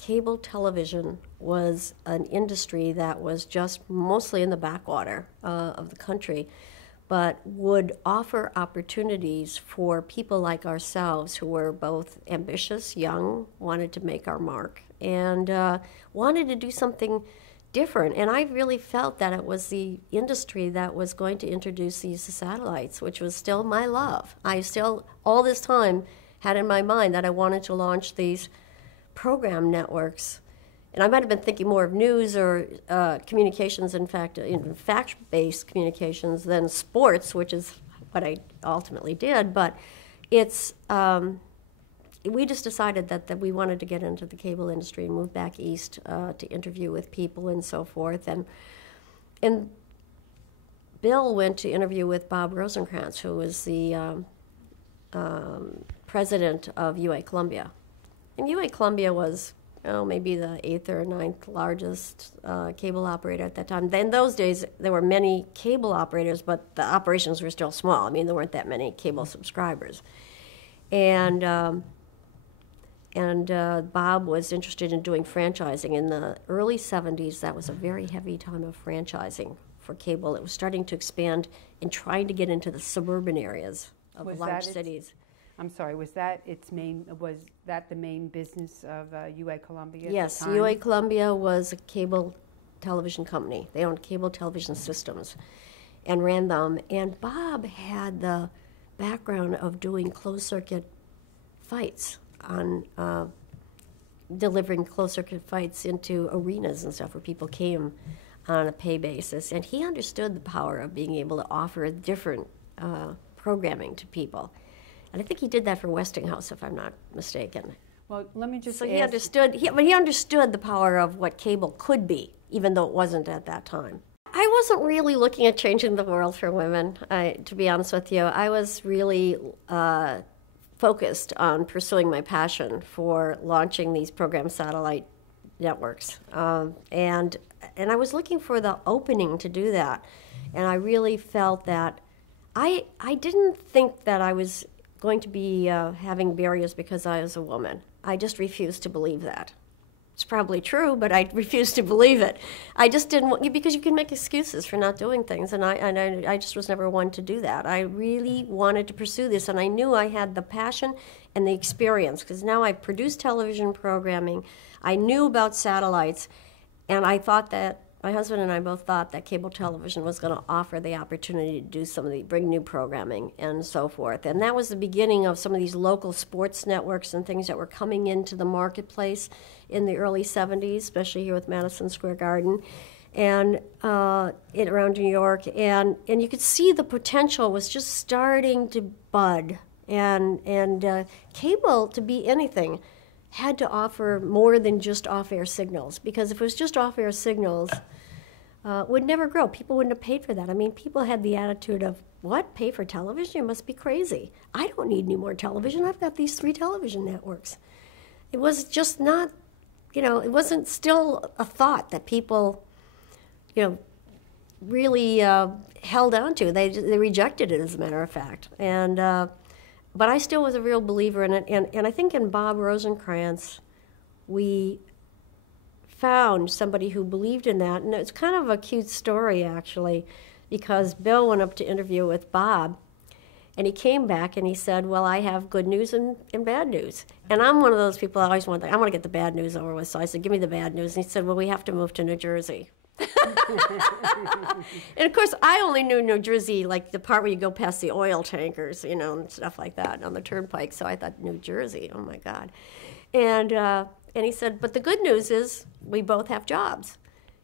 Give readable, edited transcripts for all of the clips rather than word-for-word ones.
cable television was an industry that was just mostly in the backwater of the country, but would offer opportunities for people like ourselves who were both ambitious, young, wanted to make our mark, and wanted to do something different. And I really felt that it was the industry that was going to introduce these satellites, which was still my love. I still, all this time, had in my mind that I wanted to launch these program networks. And I might have been thinking more of news or communications, in fact, fact-based communications than sports, which is what I ultimately did. But it's we just decided that we wanted to get into the cable industry and move back east to interview with people and so forth. And Bill went to interview with Bob Rosencrantz, who was the president of UA Columbia. And UA Columbia was maybe the 8th or 9th largest cable operator at that time. Then in those days, there were many cable operators, but the operations were still small. I mean, there weren't that many cable subscribers. And Bob was interested in doing franchising. In the early 70s, that was a very heavy time of franchising for cable. It was starting to expand and trying to get into the suburban areas of large cities. I'm sorry, was that the main business of UA Columbia at Yes, the time? UA Columbia was a cable television company. They owned cable television systems and ran them. And Bob had the background of doing closed-circuit fights on delivering closed-circuit fights into arenas and stuff where people came on a pay basis. And he understood the power of being able to offer different programming to people. And I think he did that for Westinghouse, if I'm not mistaken. Well, let me just So ask. he understood the power of what cable could be, even though it wasn't at that time. I wasn't really looking at changing the world for women, to be honest with you. I was really focused on pursuing my passion for launching these program satellite networks. And I was looking for the opening to do that. And I really felt that I didn't think that I was going to be having barriers because I was a woman. I just refused to believe that. It's probably true, but I refused to believe it. I just didn't want, because you can make excuses for not doing things, and I just was never one to do that. I really wanted to pursue this, and I knew I had the passion and the experience, because now I produced television programming. I knew about satellites, and I thought that my husband and I both thought that cable television was going to offer the opportunity to do bring new programming and so forth. And that was the beginning of some of these local sports networks and things that were coming into the marketplace in the early 70s, especially here with Madison Square Garden and around New York. And you could see the potential was just starting to bud. And cable, to be anything, had to offer more than just off-air signals, because if it was just off-air signals, it would never grow. People wouldn't have paid for that. I mean, people had the attitude of, what, pay for television? You must be crazy. I don't need any more television. I've got these 3 television networks. It was just not, it wasn't still a thought that people, really held on to. They rejected it, as a matter of fact. But I still was a real believer in it, and I think in Bob Rosencrantz, we found somebody who believed in that, and it's kind of a cute story, actually, because Bill went up to interview with Bob, and he came back and he said, well, I have good news and bad news. And I'm one of those people I always want to get the bad news over with, so I said, give me the bad news. And he said, well, we have to move to New Jersey. And of course, I only knew New Jersey, like the part where you go past the oil tankers, and stuff like that on the turnpike. So I thought, New Jersey, oh my God. And he said, but the good news is we both have jobs.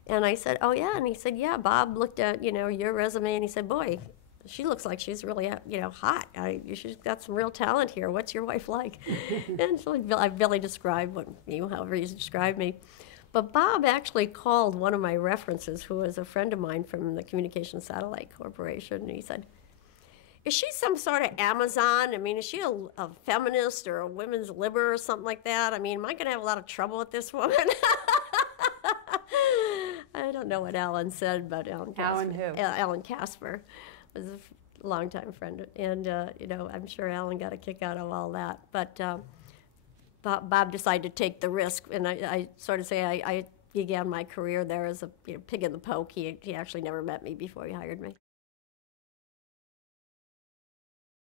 And I said, oh yeah. And he said, yeah. Bob looked at your resume and he said, boy, she looks like she's really hot. She's got some real talent here. What's your wife like? And so I really described however you described me. But Bob actually called one of my references, who was a friend of mine from the Communications Satellite Corporation, and he said, is she some sort of Amazon? I mean, is she a feminist or a women's libber or something like that? I mean, am I going to have a lot of trouble with this woman? I don't know what Alan said, but Alan Casper was a longtime friend, and I'm sure Alan got a kick out of all that. But Bob decided to take the risk, and I sort of say I began my career there as a pig in the poke. He actually never met me before he hired me.